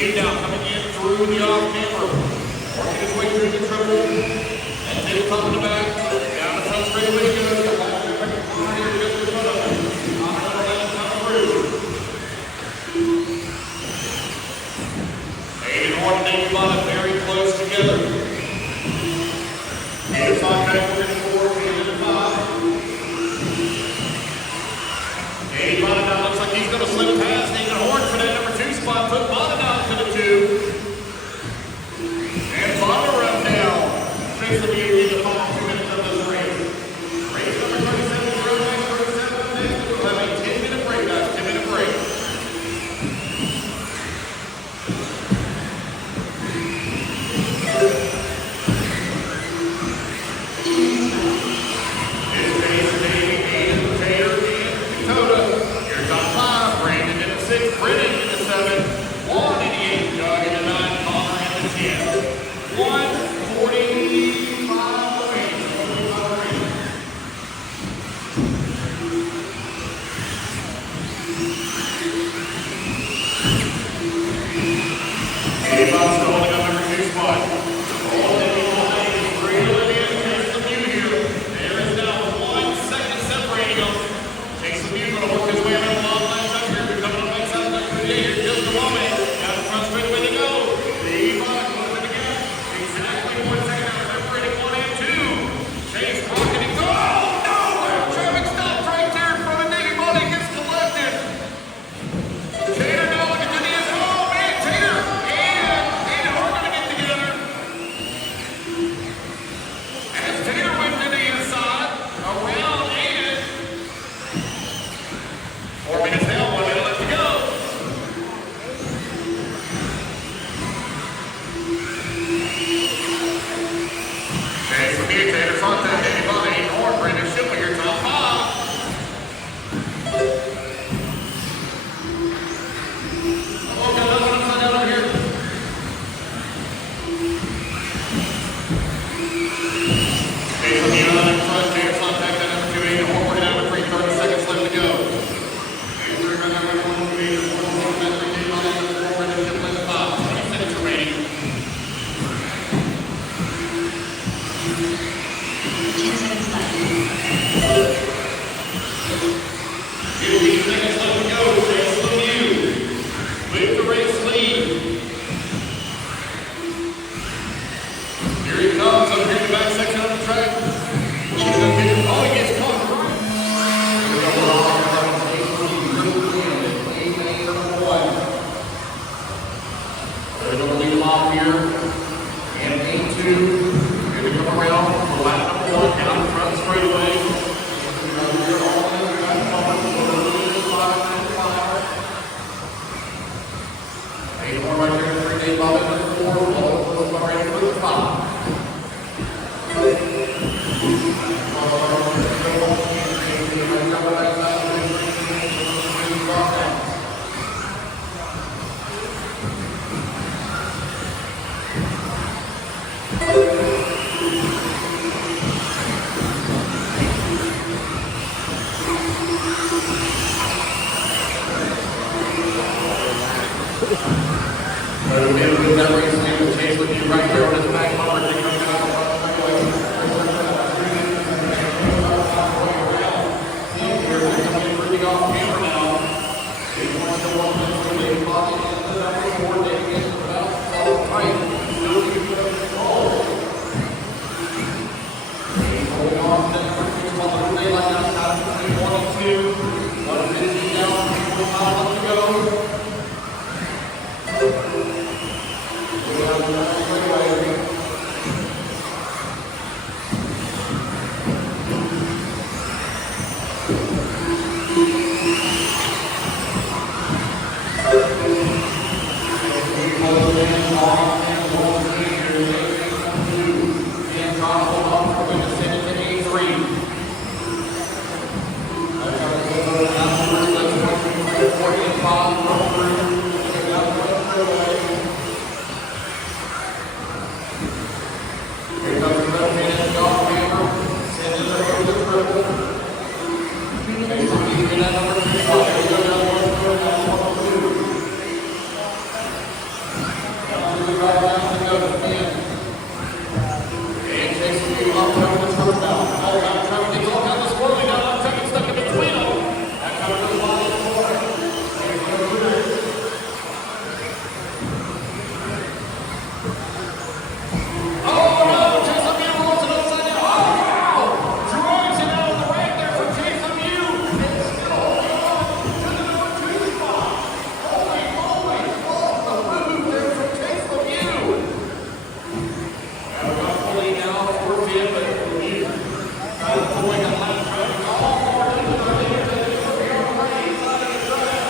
Lemieux now coming in through the off camber. Working his way through the triple. And then top in the back. Down the front straightaway he goes. The last here just in front of him. On the left, coming through. Aiden Horn and Navy Bonnet very close together. Aiden Bonnet we're in 4, Aiden in 5. Aiden Bonnet now looks like he's going to slip past Aiden Horn for that number 2 spot. Put Bonnet down to the 2. And Bonnet run down. Chase Lemieux in the final 2 minutes of this race. Race number 37, 37 next. We'll have a 10-minute break, guys. 10-minute break. Brennan in the 7, 1 in the 8, Doug in the 9, Connor in the 10. 1:45 remaining. Eddie Bob's holding up number 2 spot. Holding the line is really Chase Lemieux here. There is now 1 second separating them. Chase Lemieux going to work his way around the long line up here. They're coming on right side. Here, just a moment. Down the front straight away they go. The Buck goes in again. Exactly 1 second out. Separating 1 and 2. Chase rocketing. Oh, no! Traffic stops right there in front of Navy Bonnet. Gets collected. Tater now looking to the end. Oh, man, Tater and Hart going to get together. As Tater went to the inside, around Aiden. 4 minutes down, 1 minute left to go. Chase Lemieux, Tater Fontaine, Navy Bonnet, Aiden Horn, Brandon Shipley here, top 5. Oh, got another one upside down over here. Chase Lemieux on in front, Tater Fontaine, that number 2, Aiden Horn, working out with 30 seconds left to go. Aiden Horn, number 1, Aiden Horn, Navy Bonnet, Brandon Shipley, 5, 20 seconds remaining. 10 seconds left. 15 seconds left to go. Chase Lemieux with the race lead. Here he comes up here in the back section of the track. Oh, he gets caught. They're going to lead him off here. And 8-2. Here they come around for lap number 1 down the front straightaway. Aiden Horn right there in 3, Dave Bob at number 4, all right for the 5. But we did that race with Chase Lemieux right here on his back bumper. They come down the front straightaway. They're coming pretty off camera now. They want to walk in for Navy Bonnet and the number 4. They get about all tight. Still keeping up control. Holding on to that number 2 on the relay line outside between 1 and 2. 1:15 down, 45 left to go. rounds to go to win. And Chase Lemieux up over the turnabout. All about Trevor gets all kinds of swirling down. I'm Trevor stuck in between them. That comes to the bottom of the corner. Oh no! Chase Lemieux rolls it upside down. Oh! Drives it out of the rack there for Chase Lemieux. And still holding on to the number 2 spot. Holy moly! Oh, the move there from Chase Lemieux. Now got fully now towards the end, but Lemieux trying to avoid that last track. All more into the lead. Here on the right side of the track.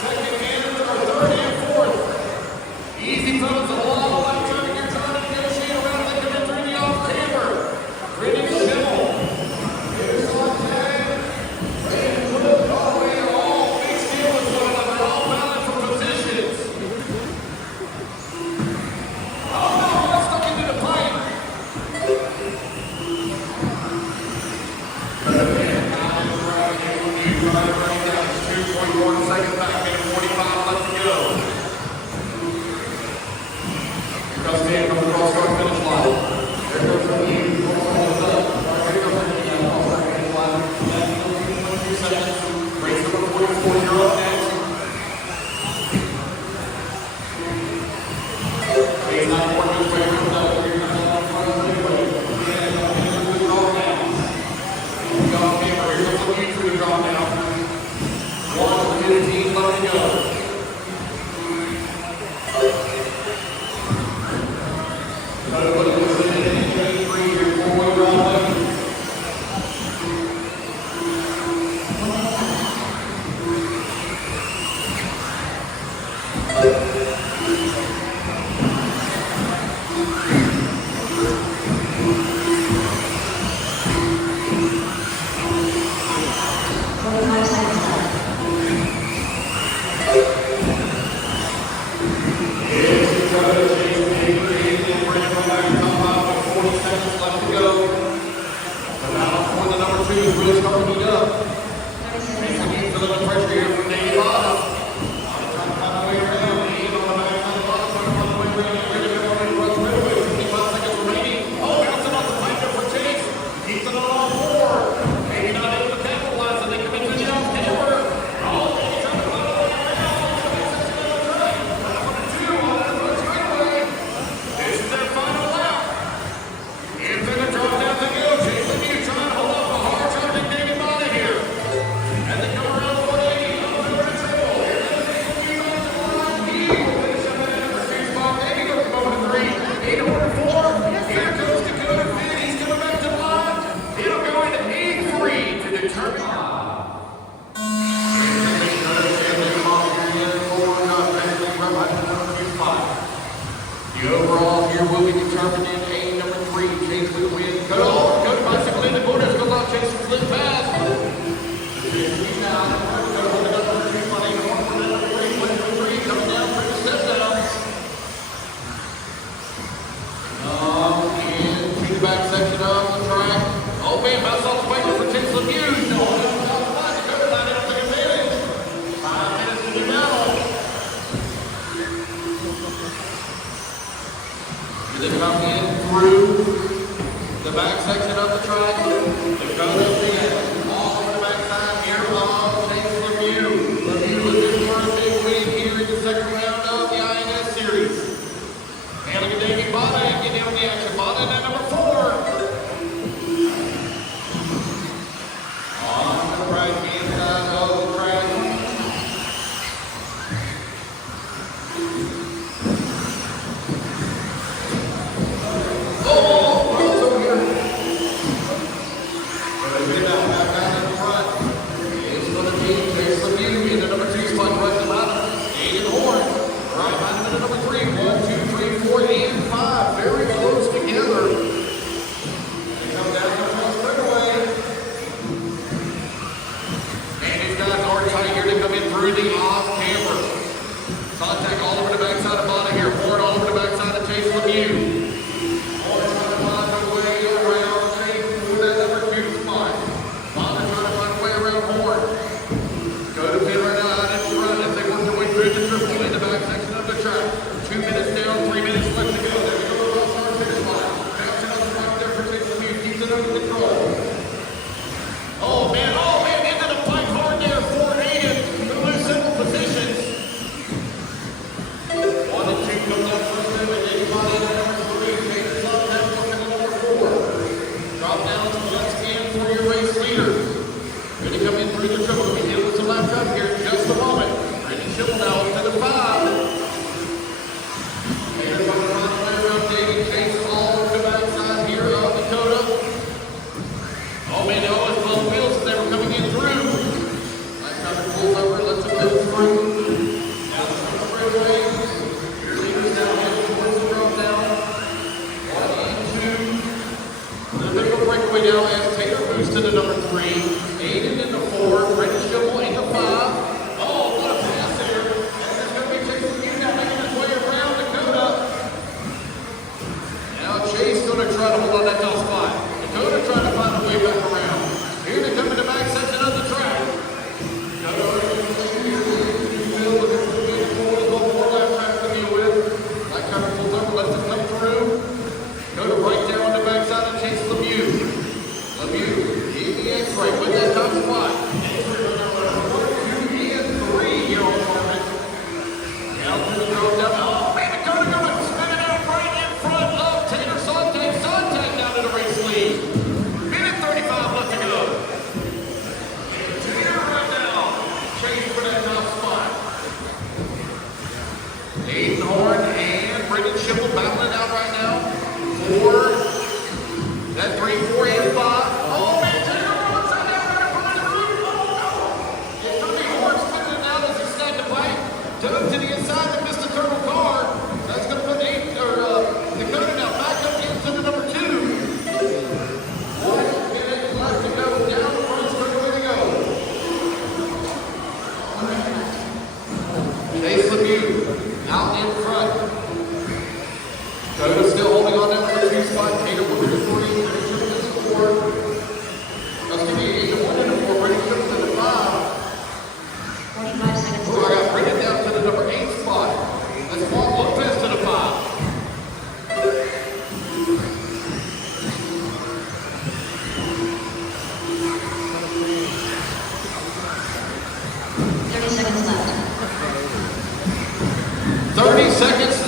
Second and third and fourth. Easy fellas, a lot of lap traffic. You're trying to negotiate around like they've been through the off-camber. Pretty chill. Here's on tag. And flip all the way all mixed in with one another. All battling for positions. Oh no, got stuck into the pipe. Running down 2.1 seconds back, minute 45 left to go. Here comes Dan coming across the finish line. There goes the lead. Here goes the finish line. 2 seconds. Race number 44, you're up next. It's not more good for everyone. You're not on front of anybody. Here's the draw down. Here's the lead through the draw down. 1:15 left to go. The overall here will be determined in A number 3. Chase will win. Go bicycle in the borders. Goes off Chase and slip past. He's now going to number 2 spot. Number 3 coming down for the step down. Into the back section of the track. Oh man, bounce off the bike for Chase Lemieux. No, I don't take advantage. 5 minutes to the battle. They come in through the back section of the track. They go up the end. All on the back side here on Chase Lemieux. Lemieux looking for a big win here in the second round of the INS Series. And look at David Bonnet getting in on the action. Bonnet at number 4. On the right hand side of the track. Through the off-camber. Contact all over the back Brendan Schimel battling out right now for that 3, 4, and 5. Oh, man, Taylor runs out there back behind the group. Oh, no. It's going to be Horn spinning it out as he snagged the bike. Dove to the inside that missed the turtle car. That's going to put Dakota now back up into the number 2. 1 minute left to go. Down the front straight way to go. Chase Lemieux out in front. Dakota still holding on that number 2 spot. Taylor moving to 3. Richard is 4. Excuse me, he's a 1 and a 4. Ready to go to the 5. 45 seconds Oh, I left. got Brendan down to the number 8 spot. Let's walk Lopez to the 5. 30 seconds left. 30 seconds